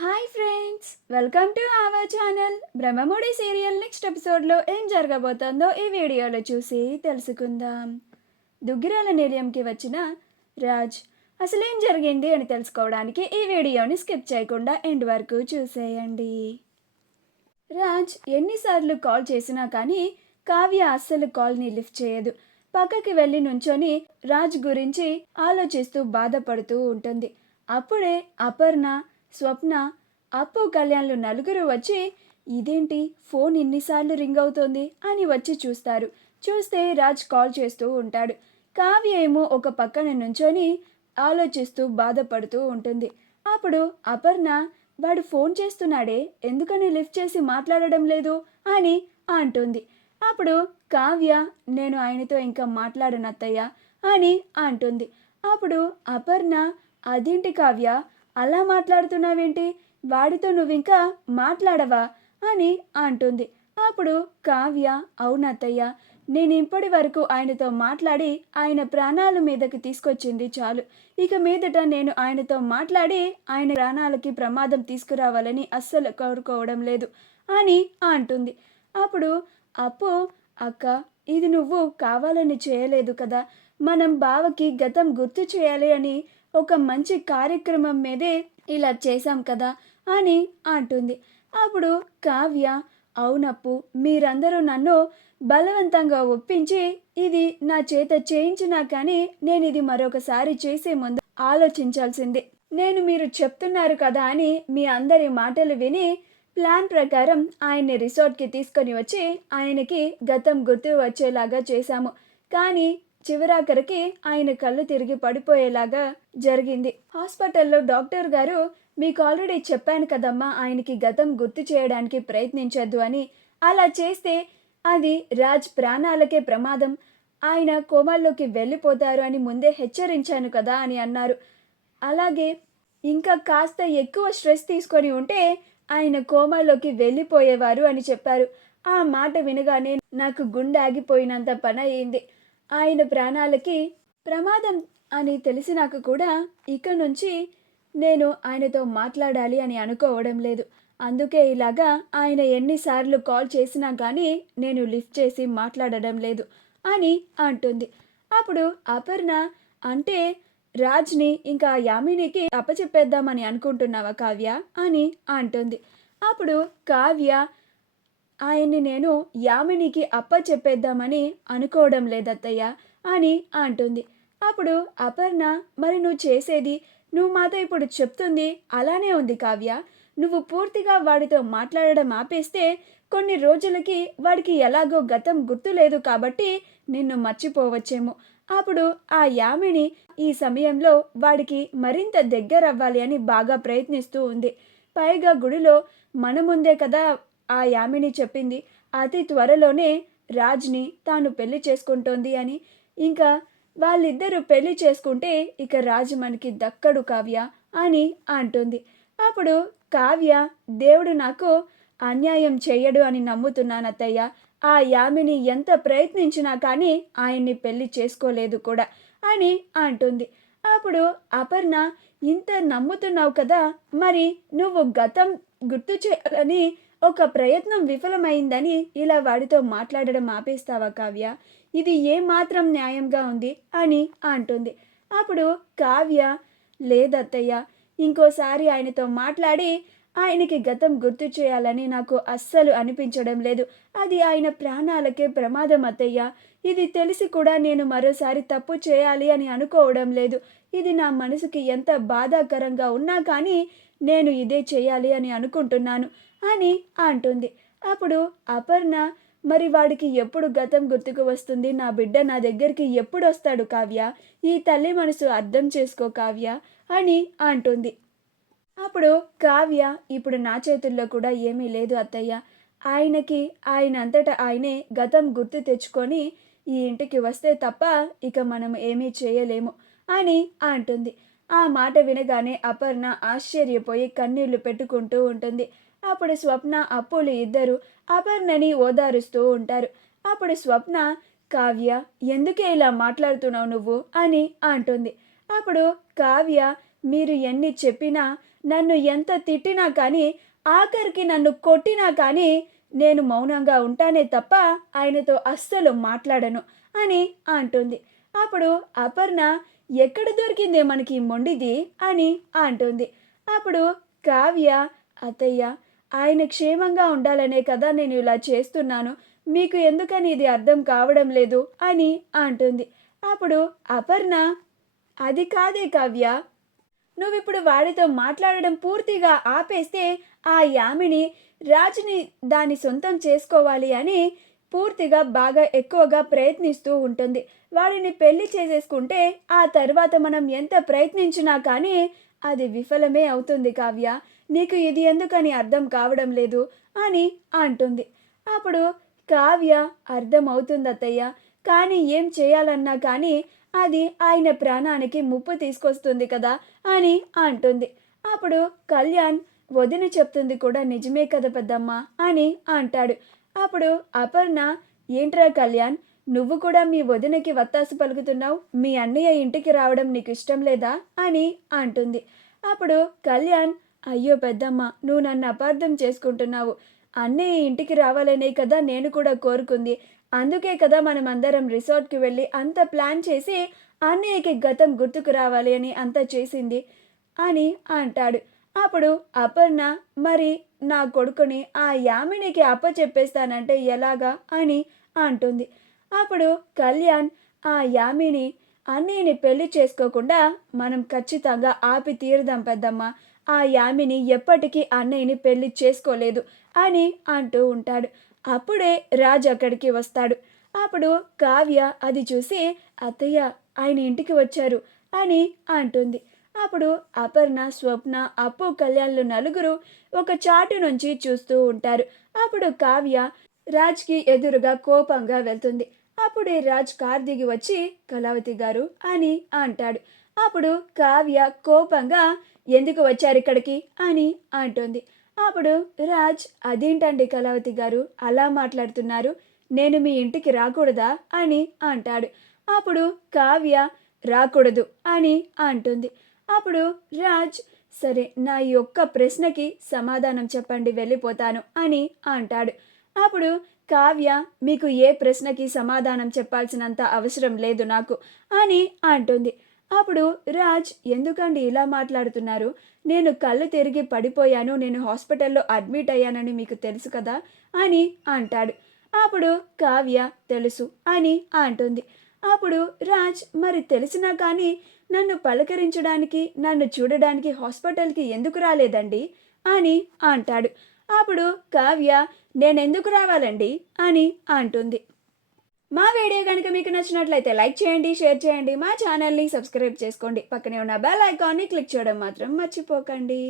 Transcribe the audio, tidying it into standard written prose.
Hi friends, welcome to our channel. Brahmamudi serial next ఎపిసోడ్లో ఏం జరగబోతుందో ఈ వీడియోలో చూసి తెలుసుకుందాం. దుగ్గిరాల నిలయంకి వచ్చిన రాజ్ అసలేం జరిగింది అని తెలుసుకోవడానికి ఈ వీడియోని స్కిప్ చేయకుండా ఎండ్ వరకు చూసేయండి. రాజ్ ఎన్నిసార్లు కాల్ చేసినా కానీ కావ్య అస్సలు కాల్ని లిఫ్ట్ చేయదు. పక్కకి వెళ్ళి నుంచొని రాజ్ గురించి ఆలోచిస్తూ బాధపడుతూ ఉంటుంది. అప్పుడే అపర్ణ, స్వప్న, అప్పు, కళ్యాణ్లు నలుగురు వచ్చి ఇదేంటి ఫోన్ ఇన్నిసార్లు రింగ్ అవుతోంది అని వచ్చి చూస్తారు. చూస్తే రాజ్ కాల్ చేస్తూ ఉంటాడు. కావ్య ఏమో ఒక పక్కన నుంచొని ఆలోచిస్తూ బాధపడుతూ ఉంటుంది. అప్పుడు అపర్ణ, వాడు ఫోన్ చేస్తున్నాడే, ఎందుకని లిఫ్ట్ చేసి మాట్లాడడం లేదు అని అంటుంది. అప్పుడు కావ్య, నేను ఆయనతో ఇంకా మాట్లాడనత్తయ్య అని అంటుంది. అప్పుడు అపర్ణ, అదేంటి కావ్య అలా మాట్లాడుతున్నావేంటి, వాడితో నువ్వింకా మాట్లాడవా అని అంటుంది. అప్పుడు కావ్య, అవునత్తయ్య, నేను ఇప్పటి వరకు ఆయనతో మాట్లాడి ఆయన ప్రాణాల మీదకి తీసుకొచ్చింది చాలు. ఇక మీదట నేను ఆయనతో మాట్లాడి ఆయన ప్రాణాలకి ప్రమాదం తీసుకురావాలని అస్సలు కోరుకోవడం లేదు అని అంటుంది. అప్పుడు అప్పు, అక్క, ఇది నువ్వు కావాలని చేయలేదు కదా, మనం బావకి గతం గుర్తు చేయాలి అని ఒక మంచి కార్యక్రమం మీదే ఇలా చేశాం కదా అని అంటుంది. అప్పుడు కావ్య, అవునప్పు, మీరందరూ నన్ను బలవంతంగా ఒప్పించి ఇది నా చేత చేయించినా కానీ నేను ఇది మరొకసారి చేసే ముందు ఆలోచించాల్సిందే. నేను మీరు చెప్తున్నారు కదా అని మీ అందరి మాటలు విని ప్లాన్ ప్రకారం ఆయన్ని రిసార్ట్కి తీసుకొని వచ్చి ఆయనకి గతం గుర్తు వచ్చేలాగా చేశాము. కానీ చివరాఖరికి ఆయన కళ్ళు తిరిగి పడిపోయేలాగా జరిగింది. హాస్పిటల్లో డాక్టర్ గారు, మీకు ఆల్రెడీ చెప్పాను కదమ్మా ఆయనకి గతం గుర్తు చేయడానికి ప్రయత్నించొద్దు అని, అలా చేస్తే అది రాజ్ ప్రాణాలకే ప్రమాదం, ఆయన కోమాల్లోకి వెళ్ళిపోతారు అని ముందే హెచ్చరించాను కదా అని అన్నారు. అలాగే ఇంకా కాస్త ఎక్కువ స్ట్రెస్ తీసుకొని ఉంటే ఆయన కోమాలోకి వెళ్ళిపోయేవారు అని చెప్పారు. ఆ మాట వినగానే నాకు గుండె ఆగిపోయినంత పని అయింది. ఆయన ప్రాణాలకి ప్రమాదం అని తెలిసినాక కూడా ఇక నుంచి నేను ఆయనతో మాట్లాడాలి అని అనుకోవడం లేదు. అందుకే ఇలాగా ఆయన ఎన్నిసార్లు కాల్ చేసినా కానీ నేను లిఫ్ట్ చేసి మాట్లాడడం లేదు అని అంటుంది. అప్పుడు అపర్ణ, అంటే రాజ్ని ఇంకా యామినికి అప్పచెప్పేద్దామని అనుకుంటున్నావా కావ్య అని అంటుంది. అప్పుడు కావ్య, ఆయన్ని నేను యామినికి అప్పచెప్పేద్దామని అనుకోవడం లేదత్తయ్య అని అంటుంది. అప్పుడు అపర్ణ, మరి నువ్వు చేసేది, నువ్వు మాతో ఇప్పుడు చెప్తుంది అలానే ఉంది కావ్య, నువ్వు పూర్తిగా వాడితో మాట్లాడడం ఆపేస్తే కొన్ని రోజులకి వాడికి ఎలాగో గతం గుర్తులేదు కాబట్టి నిన్ను మర్చిపోవచ్చేమో. అప్పుడు ఆ యామిని ఈ సమయంలో వాడికి మరింత దగ్గర అవ్వాలి అని బాగా ప్రయత్నిస్తూ ఉంది. పైగా గుడిలో మన ముందే కదా ఆ యామిని చెప్పింది అతి త్వరలోనే రాజ్ని తాను పెళ్లి చేసుకుంటోంది అని. ఇంకా వాళ్ళిద్దరూ పెళ్లి చేసుకుంటే ఇక రాజు మనకి దక్కడు కావ్య అని అంటుంది. అప్పుడు కావ్య, దేవుడు నాకు అన్యాయం చెయ్యడు అని నమ్ముతున్నానత్తయ్య, ఆ యామిని ఎంత ప్రయత్నించినా కానీ ఆయన్ని పెళ్లి చేసుకోలేదు కూడా అని అంటుంది. అప్పుడు అపర్ణ, ఇంత నమ్ముతున్నావు కదా, మరి నువ్వు గతం గుర్తు చేయాలని ఒక ప్రయత్నం విఫలమైందని ఇలా వాడితో మాట్లాడడం ఆపేస్తావా కావ్య, ఇది ఏమాత్రం న్యాయంగా ఉంది అని అంటుంది. అప్పుడు కావ్య, లేదత్తయ్య, ఇంకోసారి ఆయనతో మాట్లాడి ఆయనకి గతం గుర్తు చేయాలని నాకు అస్సలు అనిపించడం లేదు. అది ఆయన ప్రాణాలకే ప్రమాదం అత్తయ్య. ఇది తెలిసి కూడా నేను మరోసారి తప్పు చేయాలి అని అనుకోవడం లేదు. ఇది నా మనసుకి ఎంత బాధాకరంగా ఉన్నా కానీ నేను ఇదే చేయాలి అని అనుకుంటున్నాను అని అంటుంది. అప్పుడు అపర్ణ, మరి వాడికి ఎప్పుడు గతం గుర్తుకు వస్తుంది, నా బిడ్డ నా దగ్గరికి ఎప్పుడు వస్తాడు కావ్య, ఈ తల్లి మనసు అర్థం చేసుకో కావ్య అని అంటుంది. అప్పుడు కావ్య, ఇప్పుడు నా చేతుల్లో కూడా ఏమీ లేదు అత్తయ్య, ఆయనకి ఆయన అంతటా ఆయనే గతం గుర్తు తెచ్చుకొని ఈ ఇంటికి వస్తే తప్ప ఇక మనం ఏమీ చేయలేము అని అంటుంది. ఆ మాట వినగానే అపర్ణ ఆశ్చర్యపోయి కన్నీళ్లు పెట్టుకుంటూ ఉంటుంది. అప్పుడు స్వప్న, అప్పులు ఇద్దరు అపర్ణని ఓదారుస్తూ ఉంటారు. అప్పుడు స్వప్న, కావ్య, ఎందుకే ఇలా మాట్లాడుతున్నావు నువ్వు అని అంటుంది. అప్పుడు కావ్య, మీరు ఎన్ని చెప్పినా నన్ను ఎంత తిట్టినా కానీ, ఆఖరికి నన్ను కొట్టినా కానీ నేను మౌనంగా ఉంటానే తప్ప ఆయనతో అస్సలు మాట్లాడను అని అంటుంది. అప్పుడు అపర్ణ ఎక్కడ దొరికిందే మనకి ఈ మొండిది అని అంటుంది. అప్పుడు కావ్య, అత్తయ్య ఆయన క్షేమంగా ఉండాలనే కదా నేను ఇలా చేస్తున్నాను. మీకు ఎందుకని ఇది అర్థం కావడం లేదు అని అంటుంది. అప్పుడు అపర్ణ, అది కాదే కావ్య, నువ్విప్పుడు వాడితో మాట్లాడడం పూర్తిగా ఆపేస్తే ఆ యామిని రాజుని దాని సొంతం చేసుకోవాలి అని పూర్తిగా బాగా ఎక్కువగా ప్రయత్నిస్తూ ఉంటుంది. వాడిని పెళ్లి చేసేసుకుంటే ఆ తర్వాత మనం ఎంత ప్రయత్నించినా కానీ అది విఫలమే అవుతుంది కావ్య. నీకు ఇది ఎందుకని అర్థం కావడం లేదు అని అంటుంది. అప్పుడు కావ్య, అర్థమవుతుంది అత్తయ్య, కానీ ఏం చేయాలన్నా కానీ అది ఆయన ప్రాణానికి ముప్పు తీసుకొస్తుంది కదా అని అంటుంది. అప్పుడు కళ్యాణ్, వదిన చెప్తుంది కూడా నిజమే కదా పెద్దమ్మ అని అంటాడు. అప్పుడు అపర్ణ, ఏంట్రా కళ్యాణ్, నువ్వు కూడా మీ వదినకి వత్తాసు పలుకుతున్నావు, మీ అన్నయ్య ఇంటికి రావడం నీకు ఇష్టం లేదా అని అంటుంది. అప్పుడు కళ్యాణ్, అయ్యో పెద్దమ్మ, నువ్వు నన్ను అపార్థం చేసుకుంటున్నావు. అన్నయ్య ఇంటికి రావాలనే కదా నేను కూడా కోరుకుంది. అందుకే కదా మనం అందరం రిసార్ట్కి వెళ్ళి అంత ప్లాన్ చేసి అన్నయ్యకి గతం గుర్తుకు రావాలి అని అంతా చేసింది అని అంటాడు. అప్పుడు అపర్ణ, మరి నా కొడుకుని ఆ యామినికి అప్పచెప్పేస్తానంటే ఎలాగా అని అంటుంది. అప్పుడు కళ్యాణ్, ఆ యామిని అన్నయ్యని పెళ్లి చేసుకోకుండా మనం ఖచ్చితంగా ఆపి తీరుదాం పెద్దమ్మ. ఆ యామిని ఎప్పటికీ అన్నయ్యని పెళ్లి చేసుకోలేదు అని అంటూ ఉంటాడు. అప్పుడే రాజు అక్కడికి వస్తాడు. అప్పుడు కావ్య అది చూసి, అత్తయ్య, ఆయన ఇంటికి వచ్చారు అని అంటుంది. అప్పుడు అపర్ణ, స్వప్న, అప్పు, కళ్యాణ్లు నలుగురు ఒక చాటు నుంచి చూస్తూ ఉంటారు. అప్పుడు కావ్య రాజ్కి ఎదురుగా కోపంగా వెళ్తుంది. అప్పుడే రాజ్ కార్ దిగి వచ్చి, కళావతి గారు అని అంటాడు. అప్పుడు కావ్య కోపంగా, ఎందుకు వచ్చారు ఇక్కడికి అని అంటుంది. అప్పుడు రాజ్, అదేంటండి కళావతి గారు అలా మాట్లాడుతున్నారు, నేను మీ ఇంటికి రాకూడదా అని అంటాడు. అప్పుడు కావ్య, రాకూడదు అని అంటుంది. అప్పుడు రాజ్, సరే, నా యొక్క ప్రశ్నకి సమాధానం చెప్పండి, వెళ్ళిపోతాను అని అంటాడు. అప్పుడు కావ్య, మీకు ఏ ప్రశ్నకి సమాధానం చెప్పాల్సినంత అవసరం లేదు నాకు అని అంటుంది. అప్పుడు రాజ్, ఎందుకండి ఇలా మాట్లాడుతున్నారు, నేను కళ్ళు తిరిగి పడిపోయాను, నేను హాస్పిటల్లో అడ్మిట్ అయ్యానని మీకు తెలుసు కదా అని అంటాడు. అప్పుడు కావ్య, తెలుసు అని అంటుంది. అప్పుడు రాజ్, మరి తెలిసినా కానీ నన్ను పలకరించడానికి, నన్ను చూడడానికి హాస్పిటల్కి ఎందుకు రాలేదండి అని అంటాడు. అప్పుడు కావ్య, నేనెందుకు రావాలండి అని అంటుంది. మా వీడియో కనుక మీకు నచ్చినట్లయితే లైక్ చేయండి, షేర్ చేయండి, మా ఛానల్ని సబ్స్క్రైబ్ చేసుకోండి, పక్కనే ఉన్న బెల్ ఐకాన్ని క్లిక్ చేయడం మాత్రం మర్చిపోకండి.